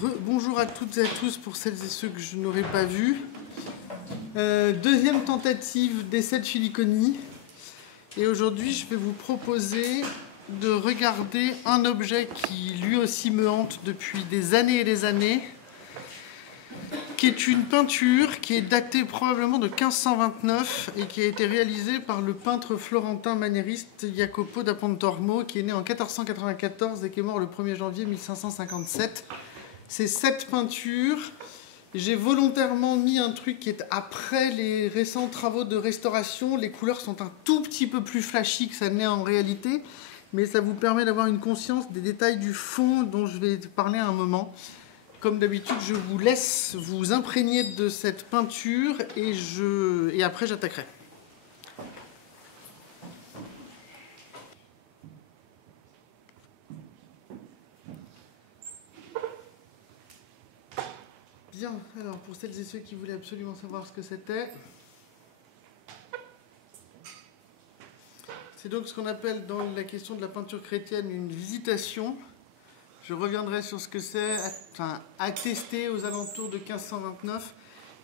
Bonjour à toutes et à tous pour celles et ceux que je n'aurais pas vus. Deuxième tentative d'essai de Filiconi. Et aujourd'hui, je vais vous proposer de regarder un objet qui lui aussi me hante depuis des années et des années, qui est une peinture qui est datée probablement de 1529 et qui a été réalisée par le peintre florentin maniériste Jacopo da Pontormo, qui est né en 1494 et qui est mort le 1er janvier 1557. Ces 7 peintures, j'ai volontairement mis un truc qui est après les récents travaux de restauration. Les couleurs sont un tout petit peu plus flashy que ça n'est en réalité, mais ça vous permet d'avoir une conscience des détails du fond dont je vais parler à un moment. Comme d'habitude, je vous laisse vous imprégner de cette peinture et après j'attaquerai. Bien, alors pour celles et ceux qui voulaient absolument savoir ce que c'était, c'est donc ce qu'on appelle dans la question de la peinture chrétienne une visitation. Je reviendrai sur ce que c'est, attesté aux alentours de 1529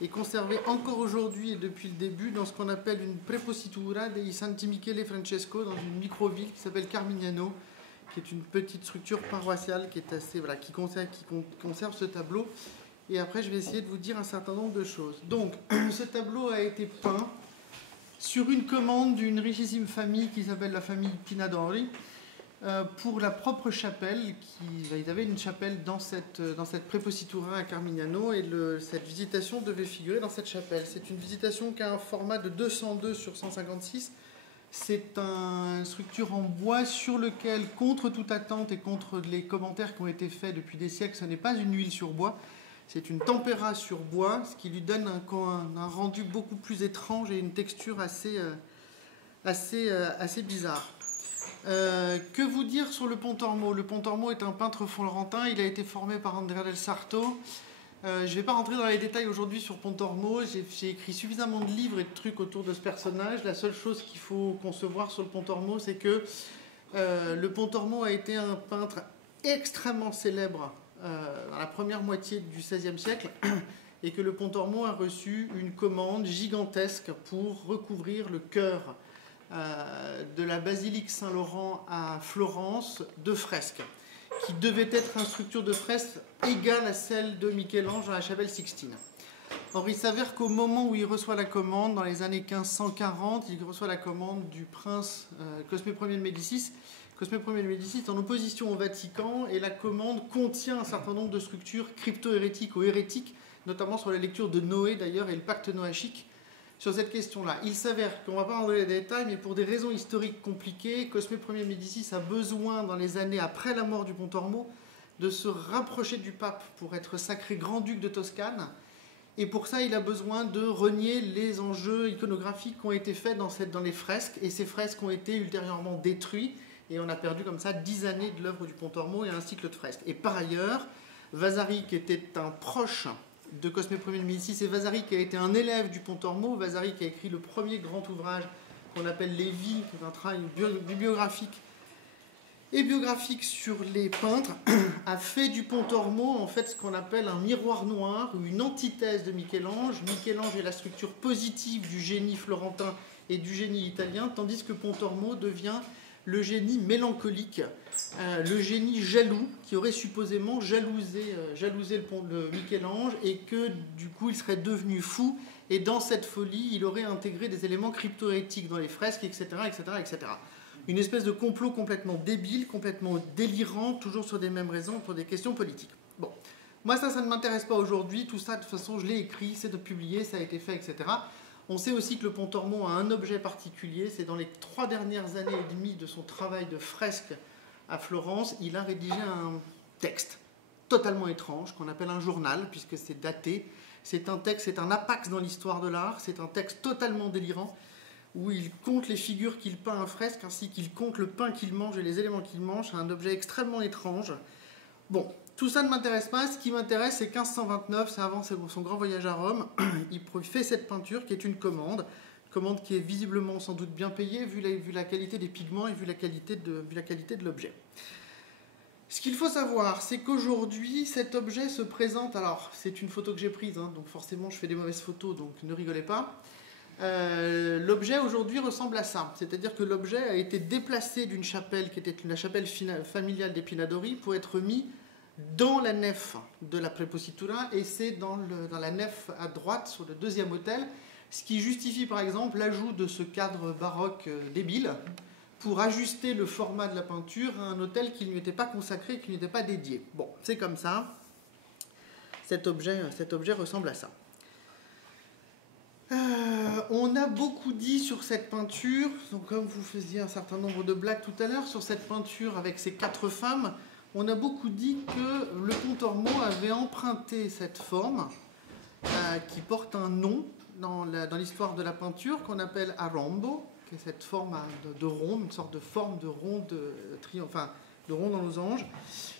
et conservé encore aujourd'hui et depuis le début dans ce qu'on appelle une prepositura dei Santi Michele e Francesco, dans une micro-ville qui s'appelle Carmignano, qui est une petite structure paroissiale qui est assez, qui conserve ce tableau. Et après, je vais essayer de vous dire un certain nombre de choses. Donc, ce tableau a été peint sur une commande d'une richissime famille qui s'appelle la famille Pinadori, pour la propre chapelle. Ils avaient une chapelle dans cette Prepositura à Carmignano, et cette visitation devait figurer dans cette chapelle. C'est une visitation qui a un format de 202 sur 156. C'est une structure en bois sur lequel, contre toute attente et contre les commentaires qui ont été faits depuis des siècles, ce n'est pas une huile sur bois. C'est une tempéra sur bois, ce qui lui donne un rendu beaucoup plus étrange et une texture assez bizarre. Que vous dire sur le Pontormo? Le Pontormo est un peintre florentin, il a été formé par Andrea del Sarto. Je ne vais pas rentrer dans les détails aujourd'hui sur Pontormo, j'ai écrit suffisamment de livres et de trucs autour de ce personnage. La seule chose qu'il faut concevoir sur le Pontormo, c'est que le Pontormo a été un peintre extrêmement célèbre dans la première moitié du XVIe siècle, et que le Pontormo a reçu une commande gigantesque pour recouvrir le chœur de la basilique Saint-Laurent à Florence de fresques, qui devait être une structure de fresques égale à celle de Michel-Ange dans la chapelle Sixtine. Or, il s'avère qu'au moment où il reçoit la commande, dans les années 1540, il reçoit la commande du prince Cosme Ier de Médicis. Cosme Ier de Médicis est en opposition au Vatican, et la commande contient un certain nombre de structures crypto-hérétiques ou hérétiques, notamment sur la lecture de Noé d'ailleurs et le pacte noachique. Sur cette question-là, il s'avère qu'on ne va pas rentrer dans les détails, mais pour des raisons historiques compliquées, Cosme Ier de Médicis a besoin, dans les années après la mort du Pontormo, de se rapprocher du pape pour être sacré grand-duc de Toscane. Et pour ça, il a besoin de renier les enjeux iconographiques qui ont été faits dans les fresques. Et ces fresques ont été ultérieurement détruites. Et on a perdu comme ça 10 années de l'œuvre du Pontormo et un cycle de fresques. Et par ailleurs, Vasari, qui était un proche de Cosme Ier de Médicis, et Vasari qui a été un élève du Pontormo, Vasari qui a écrit le premier grand ouvrage qu'on appelle Les Vies, qui est un travail bibliographique et biographique sur les peintres, a fait du Pontormo en fait ce qu'on appelle un miroir noir ou une antithèse de Michel-Ange. Michel-Ange est la structure positive du génie florentin et du génie italien, tandis que Pontormo devient le génie mélancolique, le génie jaloux, qui aurait supposément jalousé le Michel-Ange, et que du coup il serait devenu fou, et dans cette folie il aurait intégré des éléments crypto-hérétiques dans les fresques, etc., etc., etc. Une espèce de complot complètement débile, complètement délirant, toujours sur des mêmes raisons, pour des questions politiques. Bon, moi ça ne m'intéresse pas aujourd'hui, tout ça de toute façon je l'ai écrit, c'est publié, ça a été fait, etc. On sait aussi que le Pontormo a un objet particulier, c'est dans les 3 dernières années et demie de son travail de fresque à Florence, il a rédigé un texte totalement étrange, qu'on appelle un journal, puisque c'est daté. C'est un texte, c'est un apax dans l'histoire de l'art, c'est un texte totalement délirant, où il compte les figures qu'il peint à fresque, ainsi qu'il compte le pain qu'il mange et les éléments qu'il mange. C'est un objet extrêmement étrange. Bon, tout ça ne m'intéresse pas. Ce qui m'intéresse, c'est 1529, c'est avant son grand voyage à Rome. Il fait cette peinture qui est une commande qui est visiblement sans doute bien payée vu la qualité des pigments et vu la qualité de l'objet. Ce qu'il faut savoir, c'est qu'aujourd'hui, cet objet se présente... Alors, c'est une photo que j'ai prise, hein, donc forcément, je fais des mauvaises photos, donc ne rigolez pas. L'objet aujourd'hui ressemble à ça, c'est-à-dire que l'objet a été déplacé d'une chapelle qui était la chapelle familiale des Pinadori pour être mis dans la nef de la Prepositura, et c'est dans la nef à droite sur le deuxième autel, ce qui justifie par exemple l'ajout de ce cadre baroque débile pour ajuster le format de la peinture à un autel qui ne lui était pas consacré, qui ne lui était pas dédié. Bon, c'est comme ça, cet objet ressemble à ça. On a beaucoup dit sur cette peinture, donc comme vous faisiez un certain nombre de blagues tout à l'heure, sur cette peinture avec ces 4 femmes, on a beaucoup dit que le Pontormo avait emprunté cette forme qui porte un nom dans l'histoire de la peinture qu'on appelle arrombo, qui est cette forme de rond, une sorte de forme de rond de rond dans losange,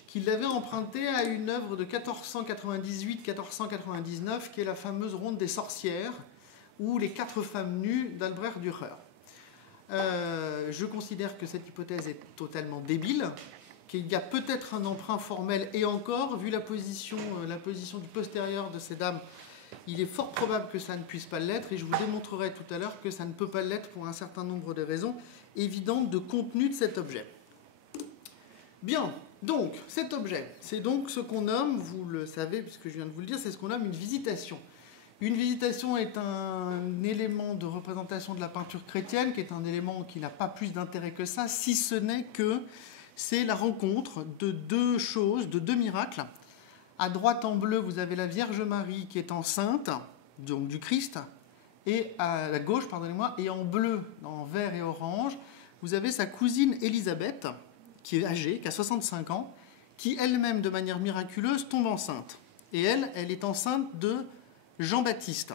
qu'il avait emprunté à une œuvre de 1498-1499 qui est la fameuse ronde des sorcières, ou les 4 femmes nues d'Albrecht Dürer. Je considère que cette hypothèse est totalement débile, qu'il y a peut-être un emprunt formel, et encore, vu la position du postérieur de ces dames, il est fort probable que ça ne puisse pas l'être, et je vous démontrerai tout à l'heure que ça ne peut pas l'être pour un certain nombre de raisons évidentes de contenu de cet objet. Bien, donc, cet objet, c'est donc ce qu'on nomme, vous le savez puisque je viens de vous le dire, c'est ce qu'on nomme une visitation. Une visitation est un élément de représentation de la peinture chrétienne, qui est un élément qui n'a pas plus d'intérêt que ça, si ce n'est que c'est la rencontre de 2 choses, de 2 miracles. À droite en bleu, vous avez la Vierge Marie qui est enceinte, donc du Christ, et à la gauche, pardonnez-moi, et en bleu, en vert et orange, vous avez sa cousine Élisabeth, qui est âgée, qui a 65 ans, qui elle-même, de manière miraculeuse, tombe enceinte. Et elle est enceinte de Jean-Baptiste,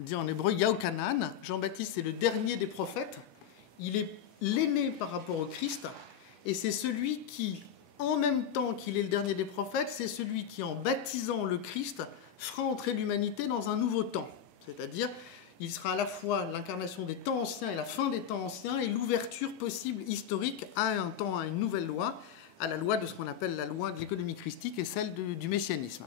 dit en hébreu Yaochanan. Jean-Baptiste, c'est le dernier des prophètes. Il est l'aîné par rapport au Christ, et c'est celui qui, en même temps qu'il est le dernier des prophètes, c'est celui qui, en baptisant le Christ, fera entrer l'humanité dans un nouveau temps. C'est-à-dire, il sera à la fois l'incarnation des temps anciens et la fin des temps anciens, et l'ouverture possible historique à un temps, à une nouvelle loi, à la loi de ce qu'on appelle la loi de l'économie christique et celle du messianisme.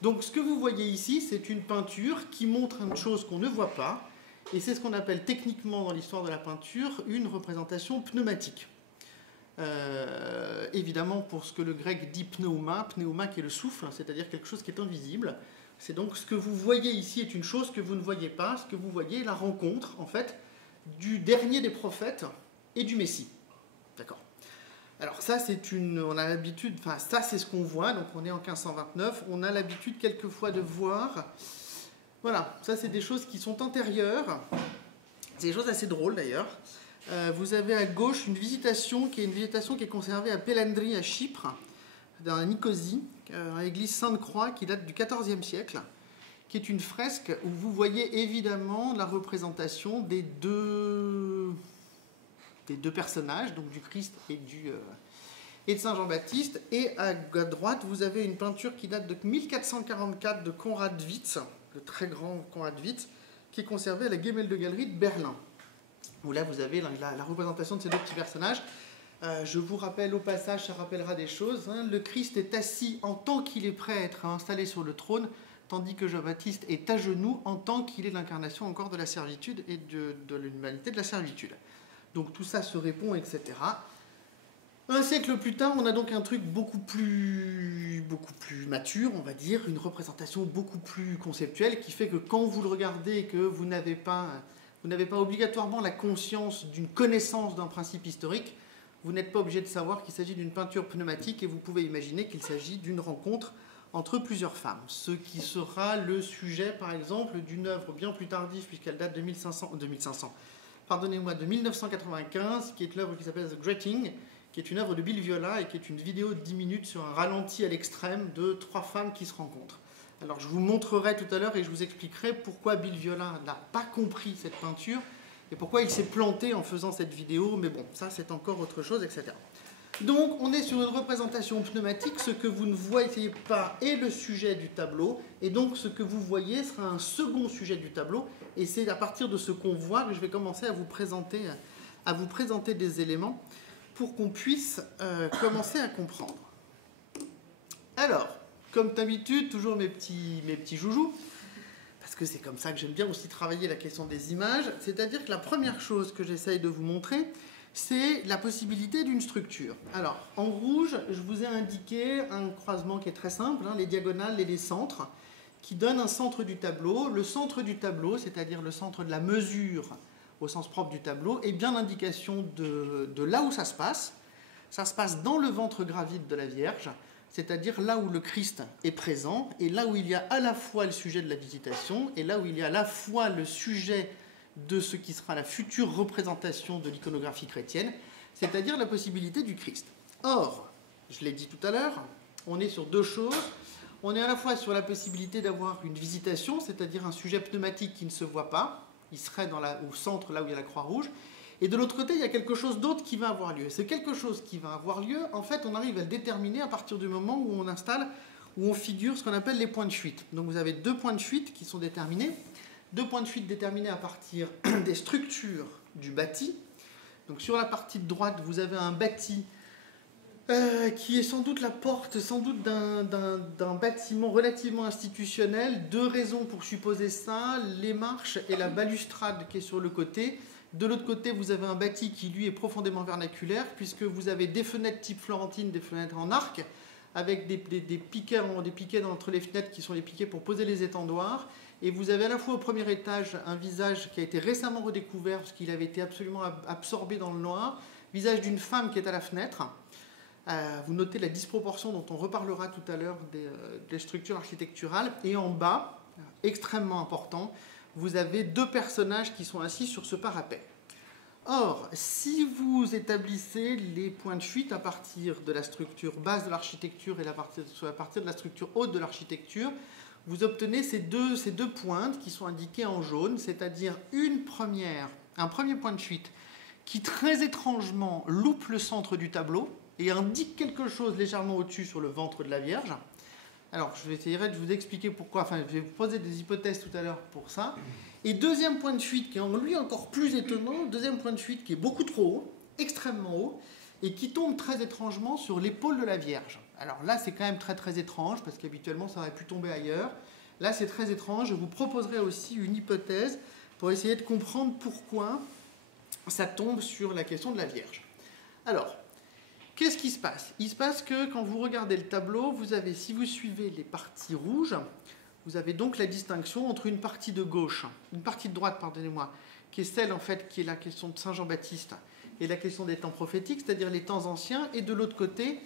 Donc ce que vous voyez ici, c'est une peinture qui montre une chose qu'on ne voit pas, et c'est ce qu'on appelle techniquement dans l'histoire de la peinture une représentation pneumatique. Évidemment, pour ce que le grec dit pneuma qui est le souffle, c'est-à-dire quelque chose qui est invisible. C'est donc ce que vous voyez ici est une chose que vous ne voyez pas, ce que vous voyez est la rencontre, en fait, du dernier des prophètes et du Messie. D'accord. Alors ça, on a l'habitude, enfin ça c'est ce qu'on voit, donc on est en 1529, on a l'habitude quelquefois de voir, voilà, ça c'est des choses qui sont antérieures, c'est des choses assez drôles d'ailleurs. Vous avez à gauche une visitation qui est conservée à Pélandrie à Chypre, dans la Nicosie, à l'église Sainte-Croix qui date du XIVe siècle, qui est une fresque où vous voyez évidemment la représentation des deux personnages, donc du Christ et de Saint Jean-Baptiste. Et à droite, vous avez une peinture qui date de 1444 de Konrad Witz, le très grand Konrad Witz, qui est conservée à la Gemäldegalerie de Berlin, où là vous avez la représentation de ces 2 petits personnages. Je vous rappelle au passage, ça rappellera des choses, hein. Le Christ est assis en tant qu'il est prêt à être installé sur le trône, tandis que Jean-Baptiste est à genoux en tant qu'il est l'incarnation encore de la servitude et de l'humanité de la servitude. Donc tout ça se répond, etc. Un siècle plus tard, on a donc un truc beaucoup plus mature, on va dire, une représentation beaucoup plus conceptuelle, qui fait que quand vous le regardez et que vous n'avez pas obligatoirement la conscience d'une connaissance d'un principe historique, vous n'êtes pas obligé de savoir qu'il s'agit d'une peinture pneumatique, et vous pouvez imaginer qu'il s'agit d'une rencontre entre plusieurs femmes. Ce qui sera le sujet, par exemple, d'une œuvre bien plus tardive, puisqu'elle date de 1995, qui est l'œuvre qui s'appelle The Greeting, qui est une œuvre de Bill Viola et qui est une vidéo de 10 minutes sur un ralenti à l'extrême de 3 femmes qui se rencontrent. Alors je vous montrerai tout à l'heure et je vous expliquerai pourquoi Bill Viola n'a pas compris cette peinture et pourquoi il s'est planté en faisant cette vidéo, mais bon, ça c'est encore autre chose, etc. Donc on est sur une représentation pneumatique, ce que vous ne voyez pas est le sujet du tableau, et donc ce que vous voyez sera un second sujet du tableau, et c'est à partir de ce qu'on voit que je vais commencer à vous présenter des éléments pour qu'on puisse commencer à comprendre. Alors, comme d'habitude, toujours mes petits joujoux, parce que c'est comme ça que j'aime bien aussi travailler la question des images, c'est-à-dire que la première chose que j'essaye de vous montrer, c'est la possibilité d'une structure. Alors, en rouge, je vous ai indiqué un croisement qui est très simple, hein, les diagonales et les centres, qui donnent un centre du tableau. Le centre du tableau, c'est-à-dire le centre de la mesure au sens propre du tableau, est bien l'indication de là où ça se passe. Ça se passe dans le ventre gravide de la Vierge, c'est-à-dire là où le Christ est présent, et là où il y a à la fois le sujet de la visitation, et là où il y a à la fois le sujet de ce qui sera la future représentation de l'iconographie chrétienne, c'est-à-dire la possibilité du Christ. Or, je l'ai dit tout à l'heure, on est sur deux choses. On est à la fois sur la possibilité d'avoir une visitation, c'est-à-dire un sujet pneumatique qui ne se voit pas, il serait au centre, là où il y a la croix rouge, et de l'autre côté, il y a quelque chose d'autre qui va avoir lieu. C'est quelque chose qui va avoir lieu, en fait, on arrive à le déterminer à partir du moment où on installe, où on figure ce qu'on appelle les points de fuite. Donc vous avez deux points de fuite qui sont déterminés, deux points de fuite déterminés à partir des structures du bâti. Donc sur la partie de droite, vous avez un bâti qui est sans doute la porte, sans doute d'un bâtiment relativement institutionnel. Deux raisons pour supposer ça, les marches et la balustrade qui est sur le côté. De l'autre côté, vous avez un bâti qui, lui, est profondément vernaculaire, puisque vous avez des fenêtres type florentine, des fenêtres en arc, avec des piquets entre les fenêtres qui sont les piquets pour poser les étendoirs. Et vous avez à la fois au premier étage un visage qui a été récemment redécouvert, parce qu'il avait été absolument absorbé dans le noir, visage d'une femme qui est à la fenêtre. Vous notez la disproportion dont on reparlera tout à l'heure des structures architecturales. Et en bas, extrêmement important, vous avez deux personnages qui sont assis sur ce parapet. Or, si vous établissez les points de fuite à partir de la structure basse de l'architecture et à partir de la structure haute de l'architecture, vous obtenez ces deux pointes qui sont indiquées en jaune, c'est-à-dire un premier point de fuite qui très étrangement loupe le centre du tableau et indique quelque chose légèrement au-dessus sur le ventre de la Vierge. Alors, je vais essayer de vous expliquer pourquoi, enfin, je vais vous poser des hypothèses tout à l'heure pour ça. Et deuxième point de fuite, qui est en lui encore plus étonnant, deuxième point de fuite qui est beaucoup trop haut, extrêmement haut, et qui tombe très étrangement sur l'épaule de la Vierge. Alors là, c'est quand même très très étrange, parce qu'habituellement, ça aurait pu tomber ailleurs. Là, c'est très étrange. Je vous proposerai aussi une hypothèse pour essayer de comprendre pourquoi ça tombe sur la question de la Vierge. Alors, qu'est-ce qui se passe? Il se passe que quand vous regardez le tableau, vous avez, si vous suivez les parties rouges, vous avez donc la distinction entre une partie de gauche, une partie de droite, pardonnez-moi, qui est celle en fait qui est la question de Saint Jean-Baptiste et la question des temps prophétiques, c'est-à-dire les temps anciens, et de l'autre côté,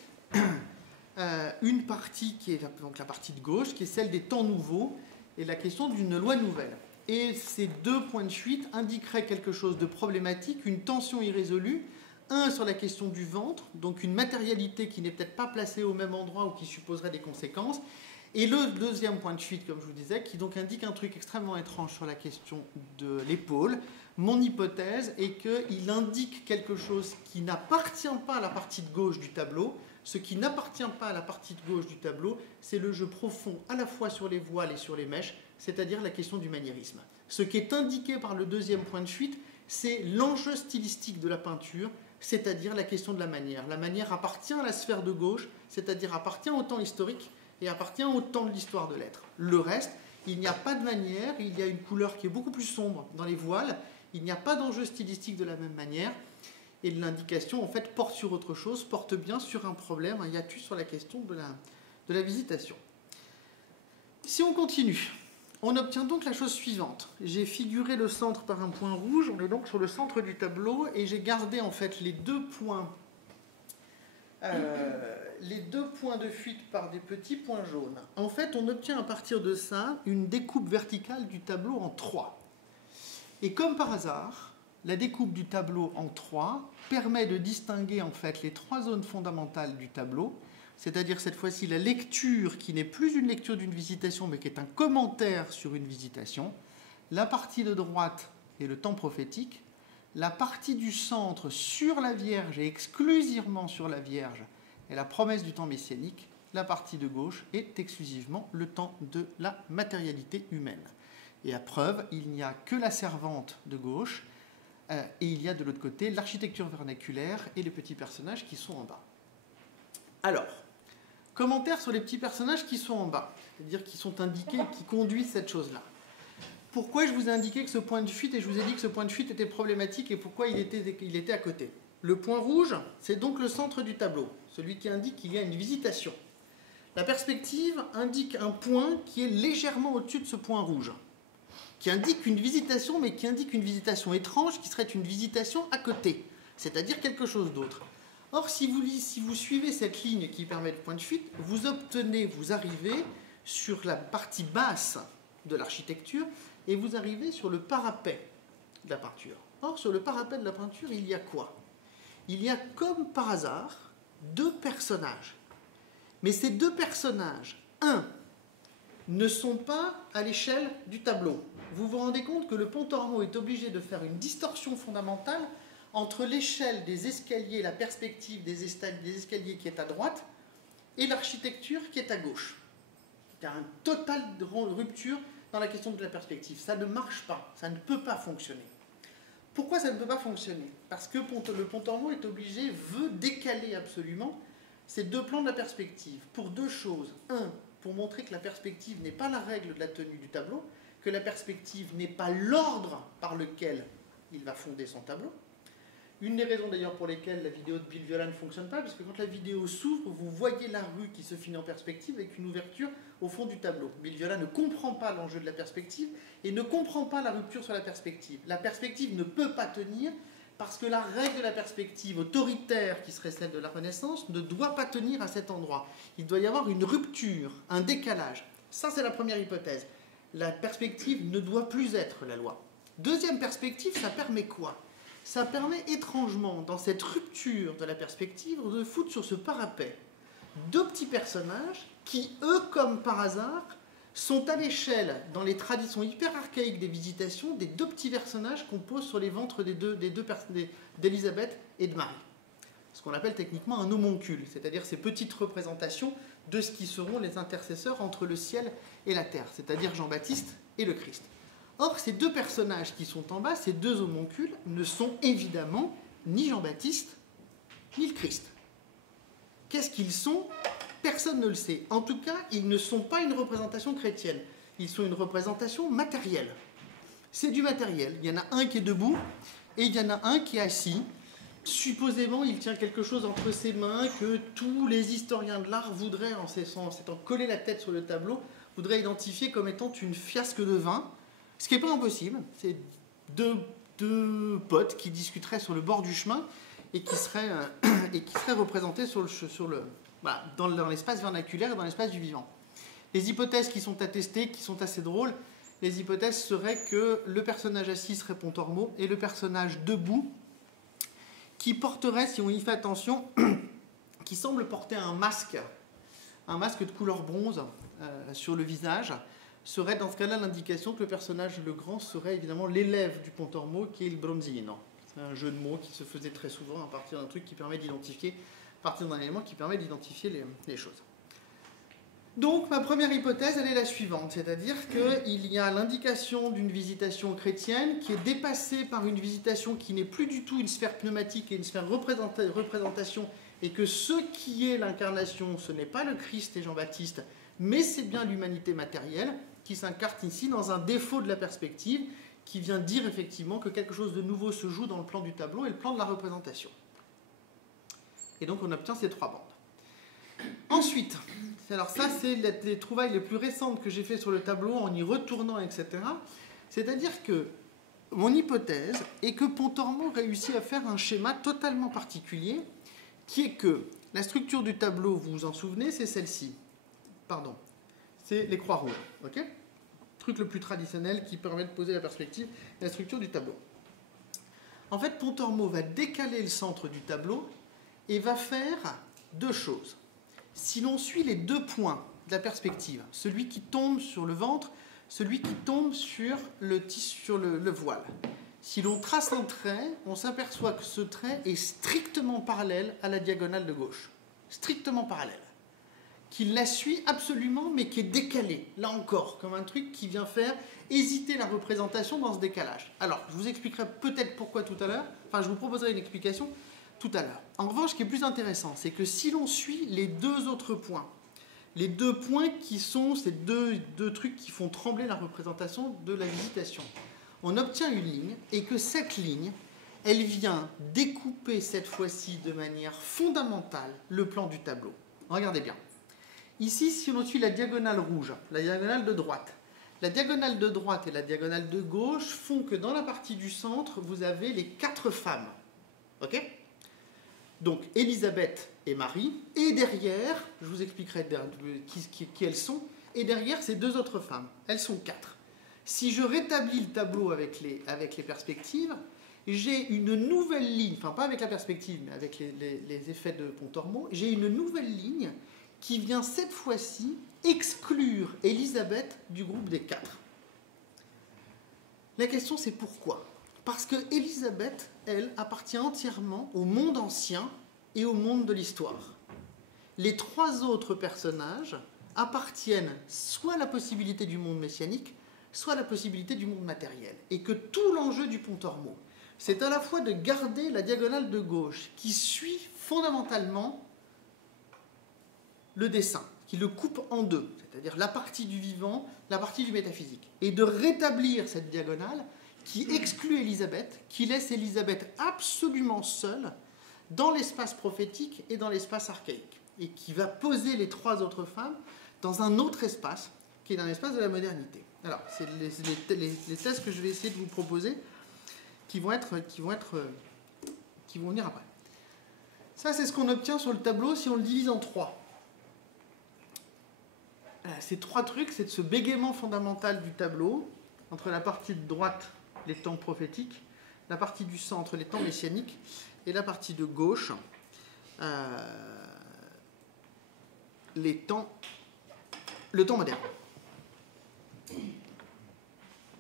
une partie qui est donc la partie de gauche, qui est celle des temps nouveaux et la question d'une loi nouvelle. Et ces deux points de fuite indiqueraient quelque chose de problématique, une tension irrésolue. Un sur la question du ventre, donc une matérialité qui n'est peut-être pas placée au même endroit ou qui supposerait des conséquences. Et le deuxième point de fuite, comme je vous disais, qui donc indique un truc extrêmement étrange sur la question de l'épaule. Mon hypothèse est qu'il indique quelque chose qui n'appartient pas à la partie de gauche du tableau. Ce qui n'appartient pas à la partie de gauche du tableau, c'est le jeu profond à la fois sur les voiles et sur les mèches, c'est-à-dire la question du maniérisme. Ce qui est indiqué par le deuxième point de fuite, c'est l'enjeu stylistique de la peinture, c'est-à-dire la question de la manière. La manière appartient à la sphère de gauche, c'est-à-dire appartient au temps historique et appartient au temps de l'histoire de l'être. Le reste, il n'y a pas de manière, il y a une couleur qui est beaucoup plus sombre dans les voiles, il n'y a pas d'enjeu stylistique de la même manière, et l'indication, en fait, porte sur autre chose, porte bien sur un problème, un hiatus sur la question de la visitation. Si on continue, on obtient donc la chose suivante. J'ai figuré le centre par un point rouge, on est donc sur le centre du tableau, et j'ai gardé en fait les deux points de fuite par des petits points jaunes. En fait, on obtient à partir de ça une découpe verticale du tableau en 3. Et comme par hasard, la découpe du tableau en 3 permet de distinguer en fait les trois zones fondamentales du tableau, c'est-à-dire cette fois-ci la lecture qui n'est plus une lecture d'une visitation mais qui est un commentaire sur une visitation, la partie de droite est le temps prophétique, la partie du centre sur la Vierge et exclusivement sur la Vierge est la promesse du temps messianique, la partie de gauche est exclusivement le temps de la matérialité humaine. Et à preuve, il n'y a que la servante de gauche et il y a de l'autre côté l'architecture vernaculaire et les petits personnages qui sont en bas. Alors, Commentaire sur les petits personnages qui sont en bas, c'est-à-dire qui sont indiqués, qui conduisent cette chose-là. Pourquoi je vous ai indiqué que ce point de fuite, et je vous ai dit que ce point de fuite était problématique et pourquoi il était à côté. Le point rouge, c'est donc le centre du tableau, celui qui indique qu'il y a une visitation. La perspective indique un point qui est légèrement au-dessus de ce point rouge, qui indique une visitation, mais qui indique une visitation étrange, qui serait une visitation à côté, c'est-à-dire quelque chose d'autre. Or, si vous suivez cette ligne qui permet le point de fuite, vous arrivez sur la partie basse de l'architecture et vous arrivez sur le parapet de la peinture. Or, sur le parapet de la peinture, il y a quoi? Il y a, comme par hasard, deux personnages. Mais ces deux personnages, ne sont pas à l'échelle du tableau. Vous vous rendez compte que le Pontormo est obligé de faire une distorsion fondamentale entre l'échelle des escaliers, la perspective des escaliers qui est à droite, et l'architecture qui est à gauche. Il y a une totale rupture dans la question de la perspective. Ça ne marche pas, ça ne peut pas fonctionner. Pourquoi ça ne peut pas fonctionner? Parce que le Pontormo est obligé, veut décaler absolument ces deux plans de la perspective, pour deux choses. Pour montrer que la perspective n'est pas la règle de la tenue du tableau, que la perspective n'est pas l'ordre par lequel il va fonder son tableau. Une des raisons d'ailleurs pour lesquelles la vidéo de Bill Viola ne fonctionne pas, parce que quand la vidéo s'ouvre, vous voyez la rue qui se finit en perspective avec une ouverture au fond du tableau. Bill Viola ne comprend pas l'enjeu de la perspective et ne comprend pas la rupture sur la perspective. La perspective ne peut pas tenir parce que la règle de la perspective autoritaire, qui serait celle de la Renaissance, ne doit pas tenir à cet endroit. Il doit y avoir une rupture, un décalage. Ça, c'est la première hypothèse. La perspective ne doit plus être la loi. Deuxième perspective, ça permet quoi? Ça permet étrangement, dans cette rupture de la perspective, de foutre sur ce parapet deux petits personnages qui, eux, comme par hasard, sont à l'échelle, dans les traditions hyper archaïques des visitations, des deux petits personnages qu'on pose sur les ventres d'Élisabeth et de Marie. Ce qu'on appelle techniquement un homoncule, c'est-à-dire ces petites représentations de ce qui seront les intercesseurs entre le ciel et la terre, c'est-à-dire Jean-Baptiste et le Christ. Or, ces deux personnages qui sont en bas, ces deux homoncules, ne sont évidemment ni Jean-Baptiste, ni le Christ. Qu'est-ce qu'ils sont? Personne ne le sait. En tout cas, ils ne sont pas une représentation chrétienne. Ils sont une représentation matérielle. C'est du matériel. Il y en a un qui est debout et il y en a un qui est assis. Supposément, il tient quelque chose entre ses mains que tous les historiens de l'art voudraient, en s'étant collé la tête sur le tableau, voudraient identifier comme étant une fiasque de vin. Ce qui n'est pas impossible. C'est deux potes qui discuteraient sur le bord du chemin et qui seraient représentés voilà, dans l'espace vernaculaire et dans l'espace du vivant. Les hypothèses qui sont attestées, qui sont assez drôles, les hypothèses seraient que le personnage assis serait Pontormo et le personnage debout, qui porterait, si on y fait attention, qui semble porter un masque de couleur bronze sur le visage, serait dans ce cas-là l'indication que le personnage, le grand, serait évidemment l'élève du Pontormo, qui est il Bronzino. C'est un jeu de mots qui se faisait très souvent à partir d'un truc qui permet d'identifier, à partir d'un élément qui permet d'identifier les choses. Donc, ma première hypothèse, elle est la suivante, c'est-à-dire qu'il y a l'indication d'une visitation chrétienne qui est dépassée par une visitation qui n'est plus du tout une sphère pneumatique et une sphère représentation, et que ce qui est l'incarnation, ce n'est pas le Christ et Jean-Baptiste, mais c'est bien l'humanité matérielle qui s'incarne ici dans un défaut de la perspective qui vient dire effectivement que quelque chose de nouveau se joue dans le plan du tableau et le plan de la représentation. Et donc on obtient ces trois bandes. Ensuite, alors ça c'est les trouvailles les plus récentes que j'ai fait sur le tableau en y retournant, etc. C'est-à-dire que mon hypothèse est que Pontormo réussit à faire un schéma totalement particulier qui est que la structure du tableau, vous vous en souvenez, c'est celle-ci. Pardon, c'est les croix rouges, ok? Truc le plus traditionnel qui permet de poser la perspective et la structure du tableau. En fait, Pontormo va décaler le centre du tableau et va faire deux choses. Si l'on suit les deux points de la perspective, celui qui tombe sur le ventre, celui qui tombe sur le voile, si l'on trace un trait, on s'aperçoit que ce trait est strictement parallèle à la diagonale de gauche. Strictement parallèle. Qu'il la suit absolument, mais qui est décalé, là encore, comme un truc qui vient faire hésiter la représentation dans ce décalage. Alors, je vous expliquerai peut-être pourquoi tout à l'heure, enfin, je vous proposerai une explication tout à l'heure. En revanche, ce qui est plus intéressant, c'est que si l'on suit les deux autres points, les deux points qui sont ces deux trucs qui font trembler la représentation de la visitation. On obtient une ligne et que cette ligne, elle vient découper cette fois-ci de manière fondamentale le plan du tableau. Regardez bien. Ici, si on suit la diagonale rouge, la diagonale de droite, la diagonale de droite et la diagonale de gauche font que dans la partie du centre, vous avez les 4 femmes. Ok ? Donc, Élisabeth et Marie, et derrière, je vous expliquerai qui elles sont, et derrière, ces 2 autres femmes. Elles sont 4. Si je rétablis le tableau avec les perspectives, j'ai une nouvelle ligne, enfin pas avec la perspective, mais avec les effets de Pontormo, j'ai une nouvelle ligne qui vient cette fois-ci exclure Élisabeth du groupe des 4. La question c'est pourquoi ? Parce que Élisabeth, elle, appartient entièrement au monde ancien et au monde de l'histoire. Les 3 autres personnages appartiennent soit à la possibilité du monde messianique, soit à la possibilité du monde matériel. Et que tout l'enjeu du Pontormo, c'est à la fois de garder la diagonale de gauche qui suit fondamentalement le dessin, qui le coupe en 2, c'est-à-dire la partie du vivant, la partie du métaphysique, et de rétablir cette diagonale qui exclut Élisabeth, qui laisse Élisabeth absolument seule dans l'espace prophétique et dans l'espace archaïque, et qui va poser les 3 autres femmes dans un autre espace, qui est dans l'espace de la modernité. Alors, c'est les thèses que je vais essayer de vous proposer qui vont venir après. Ça, c'est ce qu'on obtient sur le tableau si on le divise en 3. Ces 3 trucs, c'est de ce bégaiement fondamental du tableau, entre la partie de droite, les temps prophétiques, la partie du centre, les temps messianiques, et la partie de gauche, le temps moderne.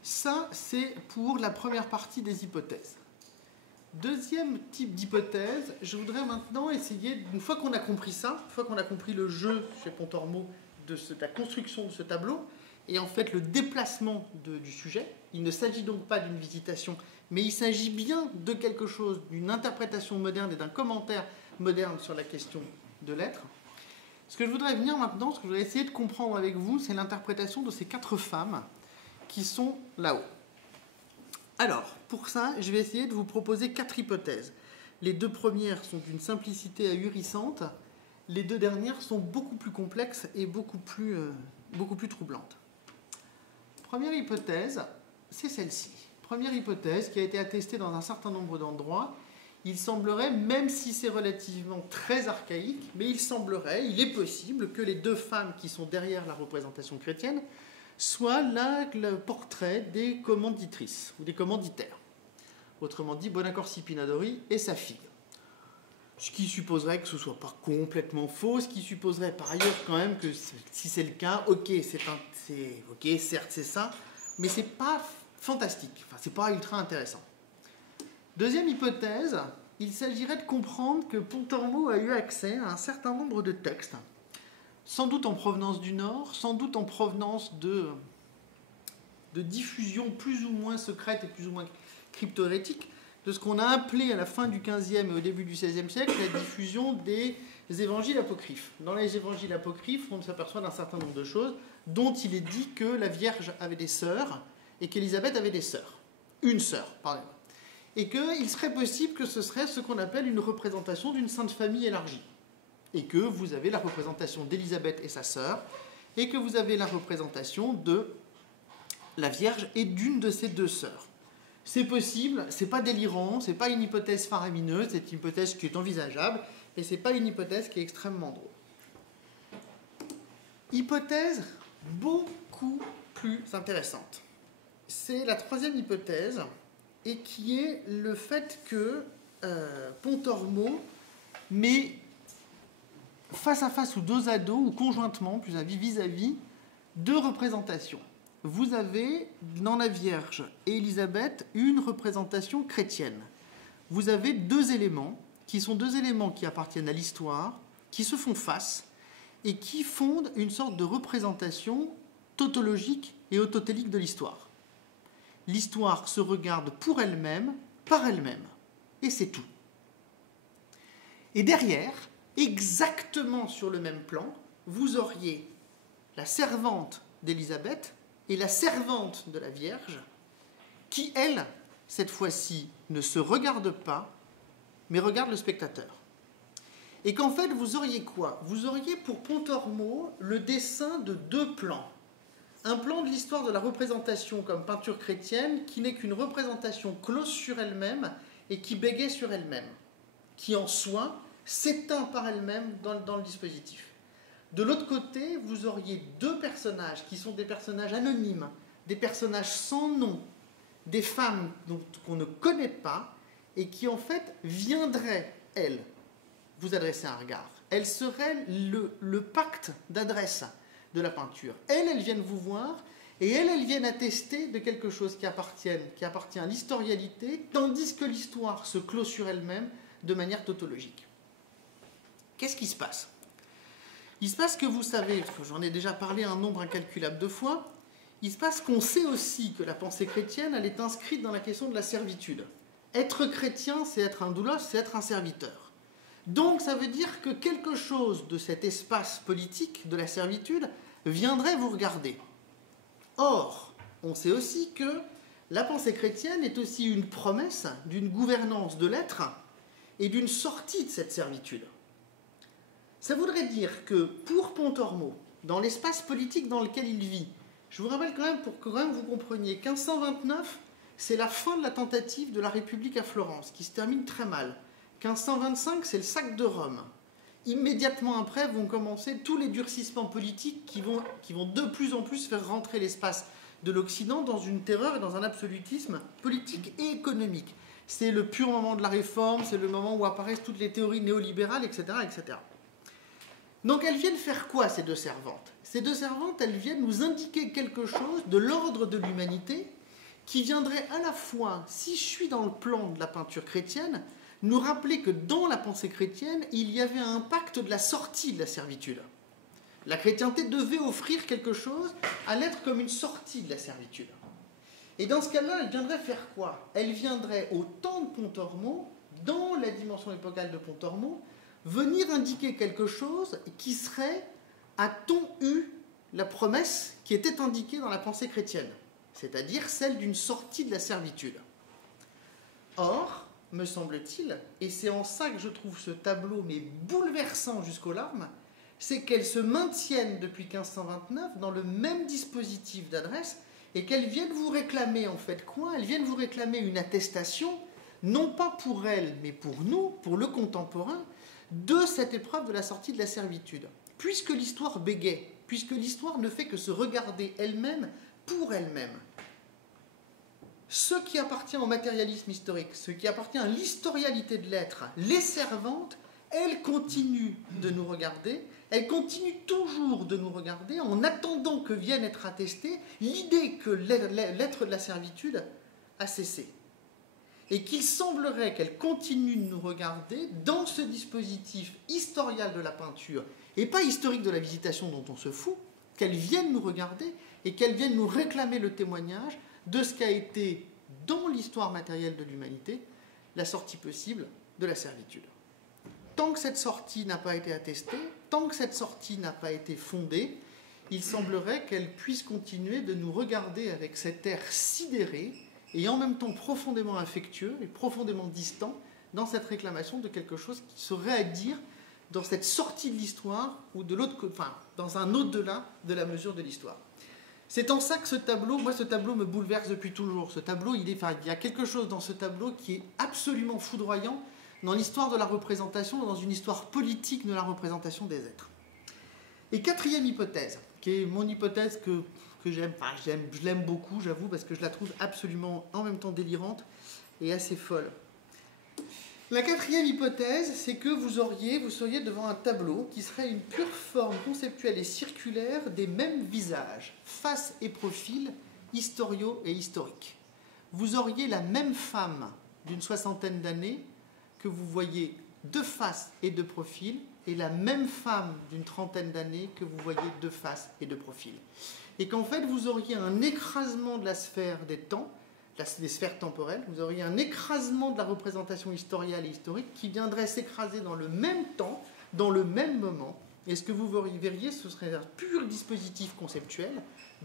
Ça, c'est pour la première partie des hypothèses. Deuxième type d'hypothèse, je voudrais maintenant essayer, une fois qu'on a compris ça, une fois qu'on a compris le jeu chez Pontormo de la construction de ce tableau, et en fait le déplacement du sujet, il ne s'agit donc pas d'une visitation, mais il s'agit bien de quelque chose, d'une interprétation moderne et d'un commentaire moderne sur la question de l'être. Ce que je voudrais venir maintenant, ce que je voudrais essayer de comprendre avec vous, c'est l'interprétation de ces 4 femmes qui sont là-haut. Alors, pour ça, je vais essayer de vous proposer 4 hypothèses. Les 2 premières sont d'une simplicité ahurissante, les 2 dernières sont beaucoup plus complexes et beaucoup plus troublantes. Première hypothèse, c'est celle-ci. Première hypothèse qui a été attestée dans un certain nombre d'endroits. Il semblerait, même si c'est relativement très archaïque, mais il est possible que les 2 femmes qui sont derrière la représentation chrétienne soient là le portrait des commanditrices ou des commanditaires. Autrement dit, Buonaccorsi Pinadori et sa fille. Ce qui supposerait que ce ne soit pas complètement faux, ce qui supposerait par ailleurs quand même que si c'est le cas, certes c'est ça, mais c'est pas fantastique, enfin c'est pas ultra intéressant. Deuxième hypothèse, il s'agirait de comprendre que Pontormo a eu accès à un certain nombre de textes, sans doute en provenance du Nord, sans doute en provenance de diffusion plus ou moins secrète et plus ou moins cryptohérétique, de ce qu'on a appelé à la fin du XVe et au début du XVIe siècle la diffusion des évangiles apocryphes. Dans les évangiles apocryphes, on s'aperçoit d'un certain nombre de choses, dont il est dit que la Vierge avait des sœurs et qu'Élisabeth avait des sœurs. Une sœur, pardon. Et qu'il serait possible que ce serait ce qu'on appelle une représentation d'une sainte famille élargie. Et que vous avez la représentation d'Élisabeth et sa sœur, et que vous avez la représentation de la Vierge et d'une de ses 2 sœurs. C'est possible, c'est pas délirant, c'est pas une hypothèse faramineuse, c'est une hypothèse qui est envisageable, et c'est pas une hypothèse qui est extrêmement drôle. Hypothèse beaucoup plus intéressante. C'est la 3e hypothèse, et qui est le fait que Pontormo met face à face ou dos à dos, ou conjointement, plus à vis-à-vis, 2 représentations. Vous avez, dans la Vierge et Élisabeth, une représentation chrétienne. Vous avez 2 éléments, qui sont 2 éléments qui appartiennent à l'histoire, qui se font face, et qui fondent une sorte de représentation tautologique et autotélique de l'histoire. L'histoire se regarde pour elle-même, par elle-même, et c'est tout. Et derrière, exactement sur le même plan, vous auriez la servante d'Élisabeth et la servante de la Vierge, qui, elle, cette fois-ci, ne se regarde pas, mais regarde le spectateur. Et qu'en fait, vous auriez quoi? Vous auriez pour Pontormo le dessin de deux plans. Un plan de l'histoire de la représentation comme peinture chrétienne, qui n'est qu'une représentation close sur elle-même et qui bégaye sur elle-même, qui en soi s'éteint par elle-même dans le dispositif. De l'autre côté, vous auriez deux personnages qui sont des personnages anonymes, des personnages sans nom, des femmes qu'on ne connaît pas et qui en fait viendraient, elles, vous adresser un regard. Elles seraient le pacte d'adresse de la peinture. Elles viennent vous voir et elles viennent attester de quelque chose qui appartient à l'historialité, tandis que l'histoire se clôt sur elle-même de manière tautologique. Qu'est-ce qui se passe? Il se passe que vous savez, parce que j'en ai déjà parlé un nombre incalculable de fois, il se passe qu'on sait aussi que la pensée chrétienne, elle est inscrite dans la question de la servitude. Être chrétien, c'est être un doulos, c'est être un serviteur. Donc ça veut dire que quelque chose de cet espace politique, de la servitude, viendrait vous regarder. Or, on sait aussi que la pensée chrétienne est aussi une promesse d'une gouvernance de l'être et d'une sortie de cette servitude. Ça voudrait dire que pour Pontormo, dans l'espace politique dans lequel il vit, je vous rappelle quand même, pour que vous compreniez, 1529, c'est la fin de la tentative de la République à Florence, qui se termine très mal. 1525, c'est le sac de Rome. Immédiatement après vont commencer tous les durcissements politiques qui vont de plus en plus faire rentrer l'espace de l'Occident dans une terreur et dans un absolutisme politique et économique. C'est le pur moment de la réforme, c'est le moment où apparaissent toutes les théories néolibérales, etc., etc. Donc elles viennent faire quoi, ces deux servantes? Ces deux servantes, elles viennent nous indiquer quelque chose de l'ordre de l'humanité qui viendrait à la fois, si je suis dans le plan de la peinture chrétienne, nous rappeler que dans la pensée chrétienne, il y avait un pacte de la sortie de la servitude. La chrétienté devait offrir quelque chose à l'être comme une sortie de la servitude. Et dans ce cas-là, elle viendrait faire quoi? Elle viendrait, au temps de Pontormo, dans la dimension épocale de Pontormo, venir indiquer quelque chose qui serait, a-t-on eu la promesse qui était indiquée dans la pensée chrétienne, c'est-à-dire celle d'une sortie de la servitude. Or, me semble-t-il, et c'est en ça que je trouve ce tableau mais bouleversant jusqu'aux larmes, c'est qu'elles se maintiennent depuis 1529 dans le même dispositif d'adresse et qu'elles viennent vous réclamer en fait quoi? Elles viennent vous réclamer une attestation, non pas pour elles, mais pour nous, pour le contemporain, de cette épreuve de la sortie de la servitude. Puisque l'histoire bégaye, puisque l'histoire ne fait que se regarder elle-même pour elle-même. Ce qui appartient au matérialisme historique, ce qui appartient à l'historialité de l'être, les servantes, elles continuent de nous regarder, elles continuent toujours de nous regarder en attendant que vienne être attestée l'idée que l'être de la servitude a cessé. Et qu'il semblerait qu'elles continuent de nous regarder dans ce dispositif historial de la peinture, et pas historique de la visitation dont on se fout, qu'elles viennent nous regarder et qu'elles viennent nous réclamer le témoignage de ce qu'a été, dans l'histoire matérielle de l'humanité, la sortie possible de la servitude. Tant que cette sortie n'a pas été attestée, tant que cette sortie n'a pas été fondée, il semblerait qu'elle puisse continuer de nous regarder avec cet air sidéré et en même temps profondément affectueux et profondément distant dans cette réclamation de quelque chose qui serait à dire dans cette sortie de l'histoire ou de l'autre, enfin, dans un au-delà de la mesure de l'histoire. C'est en ça que ce tableau me bouleverse depuis toujours. Ce tableau, il y a quelque chose dans ce tableau qui est absolument foudroyant dans l'histoire de la représentation, dans une histoire politique de la représentation des êtres. Et quatrième hypothèse, qui est mon hypothèse que j'aime, je l'aime beaucoup, j'avoue, parce que je la trouve absolument en même temps délirante et assez folle. La quatrième hypothèse, c'est que vous seriez devant un tableau qui serait une pure forme conceptuelle et circulaire des mêmes visages, face et profil, historiaux et historiques. Vous auriez la même femme d'une soixantaine d'années que vous voyez de face et de profil, et la même femme d'une trentaine d'années que vous voyez de face et de profil. Et qu'en fait, vous auriez un écrasement de la sphère des temps, des sphères temporelles, vous auriez un écrasement de la représentation historiale et historique qui viendrait s'écraser dans le même temps, dans le même moment, Et ce que vous verriez, ce serait un pur dispositif conceptuel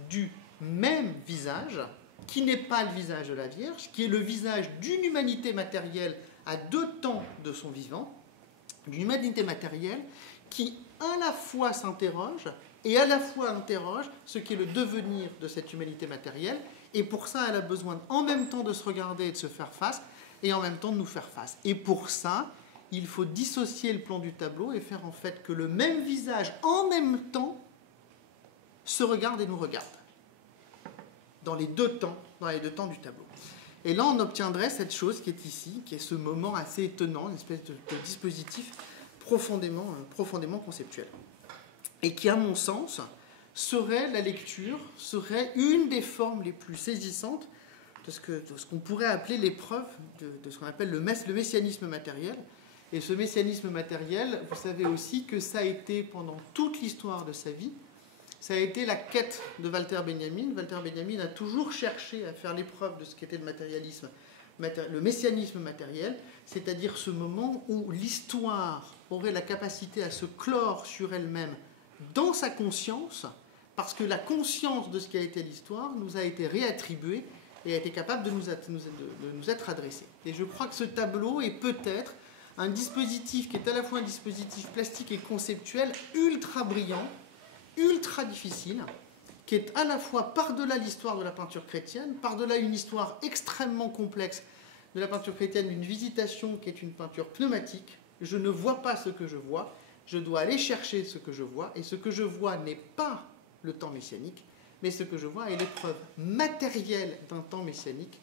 du même visage, qui n'est pas le visage de la Vierge, qui est le visage d'une humanité matérielle à 2 temps de son vivant, d'une humanité matérielle qui à la fois s'interroge et à la fois interroge ce qu'est le devenir de cette humanité matérielle, et pour ça elle a besoin en même temps de se regarder et de se faire face, et en même temps de nous faire face. Et pour ça, il faut dissocier le plan du tableau et faire en fait que le même visage en même temps se regarde et nous regarde. Dans les deux temps du tableau. Et là, on obtiendrait cette chose qui est ici, qui est ce moment assez étonnant, une espèce de dispositif profondément conceptuel. Et qui, à mon sens, serait la lecture, serait une des formes les plus saisissantes de ce qu'on pourrait appeler l'épreuve de ce qu'on appelle le messianisme matériel. Et ce messianisme matériel, vous savez aussi que ça a été, pendant toute l'histoire de sa vie, ça a été la quête de Walter Benjamin. Walter Benjamin a toujours cherché à faire l'épreuve de ce qu'était le matérialisme, le messianisme matériel, c'est-à-dire ce moment où l'histoire aurait la capacité à se clore sur elle-même dans sa conscience, parce que la conscience de ce qui a été l'histoire nous a été réattribuée et a été capable de nous être adressée. Et je crois que ce tableau est peut-être un dispositif qui est à la fois un dispositif plastique et conceptuel ultra brillant, ultra difficile, qui est à la fois par-delà l'histoire de la peinture chrétienne, par-delà une histoire extrêmement complexe de la peinture chrétienne, une visitation qui est une peinture pneumatique. Je ne vois pas ce que je vois, je dois aller chercher ce que je vois, et ce que je vois n'est pas le temps messianique, mais ce que je vois est l'épreuve matérielle d'un temps messianique,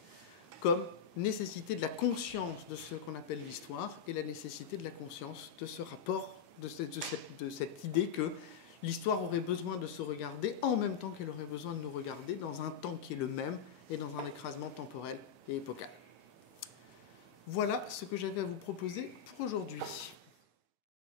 comme nécessité de la conscience de ce qu'on appelle l'histoire, et la nécessité de la conscience de ce rapport, de cette idée que l'histoire aurait besoin de se regarder en même temps qu'elle aurait besoin de nous regarder dans un temps qui est le même et dans un écrasement temporel et épocal. Voilà ce que j'avais à vous proposer pour aujourd'hui.